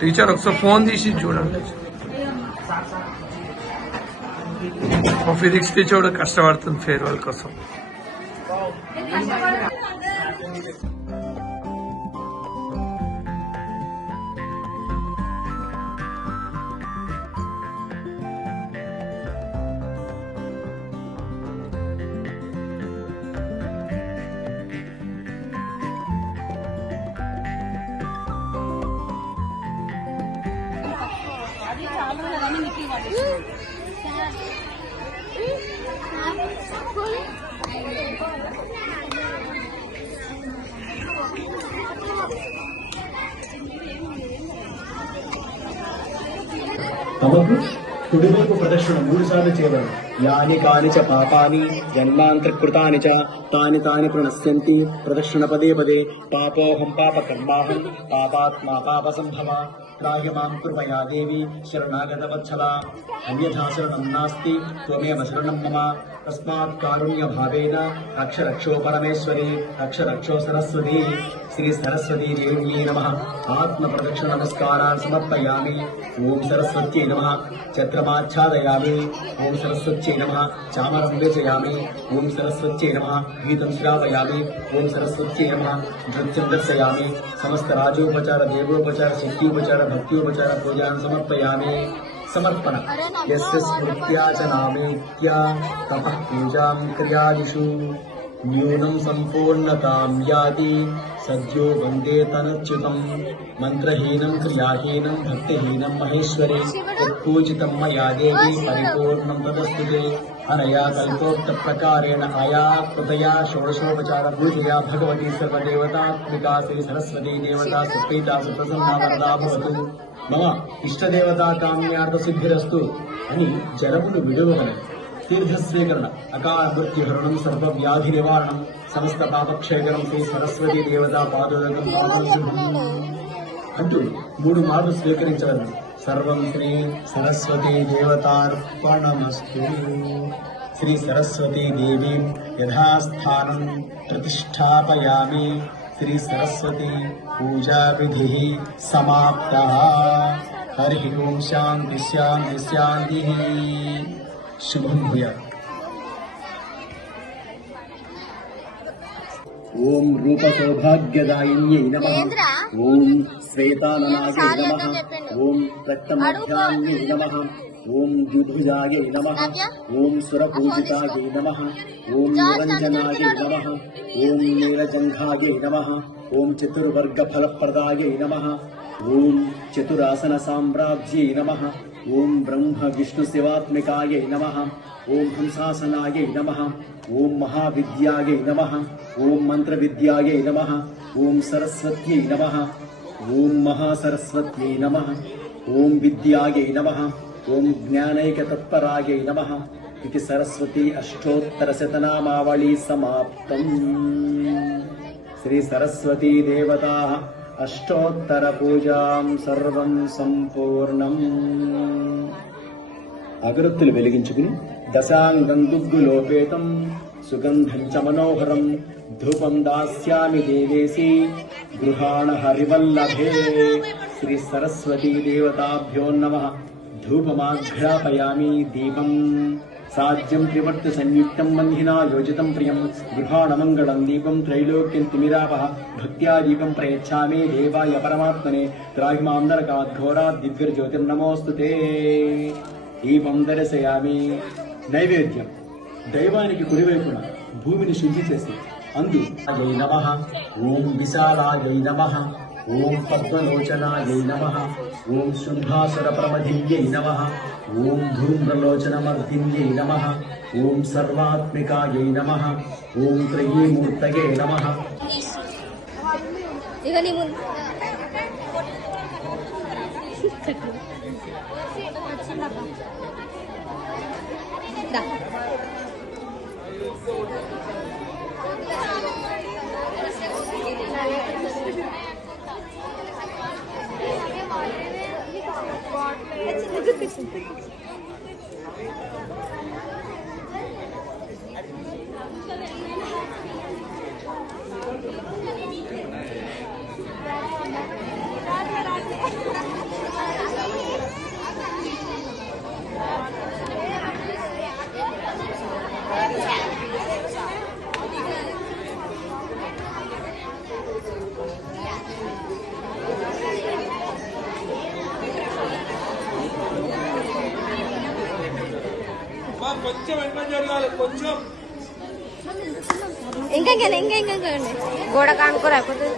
Teacher ఒకసారి phone తీసి చూడండి. మా ఫిజిక్స్ టీచర్ కూడా కష్టపడుతుంది ఫేర్వెల్ కోసం. తమకు కుడివైపు ప్రదక్షిణ 3 సార్లు చేయవలను. యాని కాని చ పాపాని జన్మాంతర్కృతాని చ తాని తాని ప్రణశ్యంతి ప్రదక్షిణ పదే పదే. పాపోహం పాప కర్మాహం పాపాత్మా పాప సంభవ త్రాహి మాం కృపయా దేవి శరణాగత వత్సల. అన్యథా శరణం నాస్తి త్వమేవ శరణం మమ. తస్మాత్ కారుణ్య భావేన అక్షరక్షో పరమేశ్వరి అక్షరక్షో సరస్వతి. శ్రీ సరస్వతీ దేవ్యై నమః. ఆత్మ ప్రదక్షిణ నమస్కారాన్ సమర్పయామి. ఓం సరస్వత్యై నమః. ఛత్రమాచ్ఛాదయామి. ఓం సరస్వత్యై నమః. చామరం వేచయామి. ఓం సరస్వత్యై నమః. గీతం శ్రావయామి. ఓం సరస్వత్యై నమః. నృత్యం దర్శయామి. సమస్త రాజోపచార దేవోపచార శక్త్యోపచార భక్త్యోపచార పూజాన్ సమర్పయామి. సమర్పణ యస్య స్మృత్యా చ నామేత్యా తపః పూజాం క్రియాదిషు న్యూనం సంపూర్ణతాం యాతి సద్యో వందే తనచ్యుతం. మంత్రహీనం క్రియాహీనం భక్తిహీనం మహేశ్వరి యత్పూజితం మయా దేవి పరిపూర్ణం తదస్తుతే. అనయా కల్పోక్త ప్రకారేణ ఆయా కృతయా షోడశోపచార పూజయా భగవతి సర్వదేవతాత్మికా శ్రీ సరస్వతీ దేవతా సుప్రీతా సుప్రసన్నా వరదా భవతు. మమ ఇష్టదేవతా కామ్యార్థ సిద్ధిరస్తు అని జలమును విడువగలరు. తీర్థస్వీకరణ అకాల మృత్యుహరణం సర్వవ్యాధి నివారణం సమస్త పాపక్షయకరం శ్రీ సరస్వతీ దేవతా పాదోదకం అంటూ 3 మార్లు స్వీకరించగలను. సర్వం శ్రీ సరస్వతీ దేవతార్పణమస్తు. శ్రీ సరస్వతీ దేవీం యథాస్థానం ప్రతిష్టాపయామి. శ్రీ సరస్వతీ పూజా విధి సమాప్తః. హరి ఓం శాంతి శాంతి శాంతి. శుభం భూయాత్. ఓం రూప సౌభాగ్యదాయిన్యై నమః. ఓం శ్వేతాననాయై నమః. ఓం రక్తమధ్యాన్యై నమః. ఓం ద్విభుజాయై నమః. ఓం సురపూజితాయై నమః. ఓం నిరంజనాయై నమః. ఓం నీలజంఘాయై నమః. ఓం చతుర్వర్గ ఫలప్రదాయై నమః. ఓం చతురాసన సామ్రాజ్యై నమః. ఓం బ్రహ్మ విష్ణు శివాత్మికాయై నమః. ఓం హంసాసనాయై నమః. ఓం మహావిద్యాయై నమః. ఓం మంత్రవిద్యాయై నమః. ఓం సరస్వత్యై నమః. ఓం మహాసరస్వత్యై నమః. ఓం విద్యాయై నమః. ఓం జ్ఞానైకతత్పరాయై నమః. ఇది సరస్వతీ అష్టోత్తరశతనామావళి సమాప్తం. శ్రీ సరస్వతీ దేవతా అష్టోత్తర పూజాం సర్వం సంపూర్ణం. అగరత్తులు వెలిగించుకుని దశాంగం దుగ్గులోపేతం సుగంధం చ మనోహరం ధూపం దాస్యామి దేవేసి గృహాణ హరివల్లభే. శ్రీ సరస్వతీ దేవతాభ్యో నమః. ధూపమాఘ్రాపయామి. దీపం సాధ్యం త్రివర్త సంయుక్తం బంధినా యోజితం ప్రియం గృహాణ మంగళం. దీపం త్రైలోక్యం తిమిరాపః భక్త్యా దీపం ప్రయచ్ఛామి దేవాయ పరమాత్మనే. త్రాహి మాం నరకాద్ఘోరాద్ దివ్యజ్యోతిర్నమోస్తుతే. దీపం దర్శయామి. నైవేద్యం దైవానికి కుడివైపున భూమిని శుద్ధి చేసి అందు జై నమః. ఓం విశాలాయై నమః. ఓం పద్మలోచనాయై నమః. ఓం శుంభాసుర ప్రమథిన్యై నమః. ఓం ధూమ్రలోచనమర్దిన్యై నమః. ఓం సర్వాత్మికాయై నమః. ఓం త్రయీమూర్తయే నమః. కొంచెం వెంట జరగాలి కొంచెం ఇంకా గోడ కానుకోలేకపోతే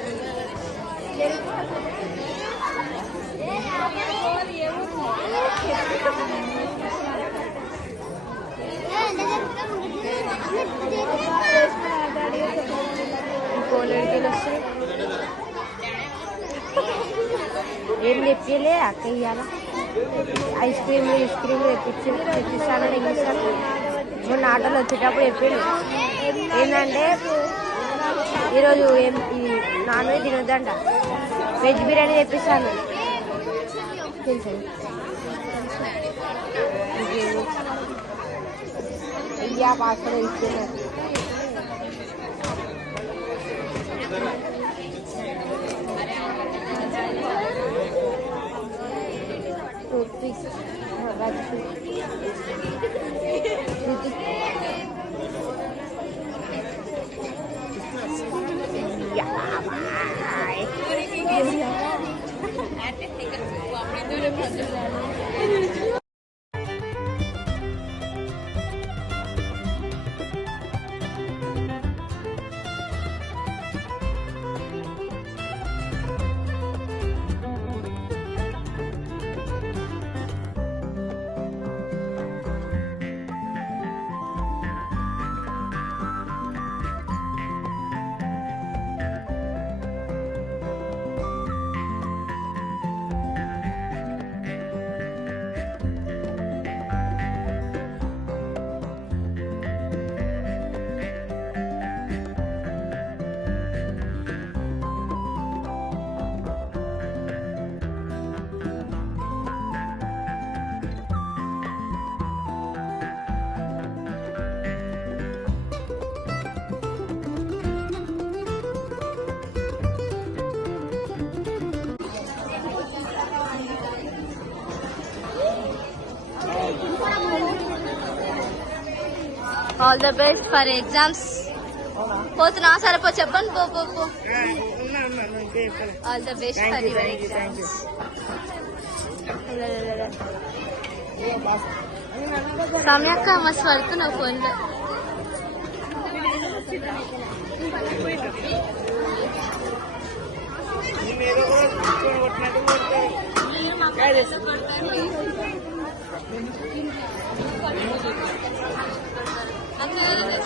ఏం చెప్పలే అక్క ఇయ్యాల ఐస్ క్రీమ్లు తెప్పిస్తాను మొన్న ఆటోలో వచ్చేటప్పుడు చెప్పాను ఏంటంటే ఈరోజు నాన్ వెజ్ తినొద్దంట, వెజ్ బిర్యానీ తెప్పిస్తాను తెలుసు. అయ్యా పాస్పోర్ట్ ఇస్తున్నాను all the best for exams. పోతున్నా సరిపో చెప్పండి పో. All the best for your exams. సౌమ్యక్క మస్తు పడుతున్నావు ఫోన్లో.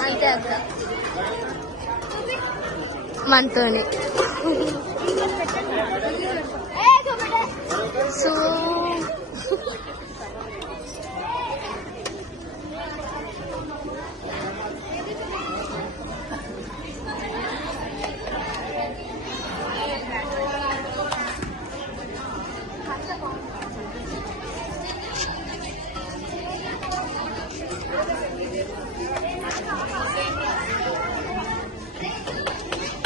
అంతే అక్క మనతోని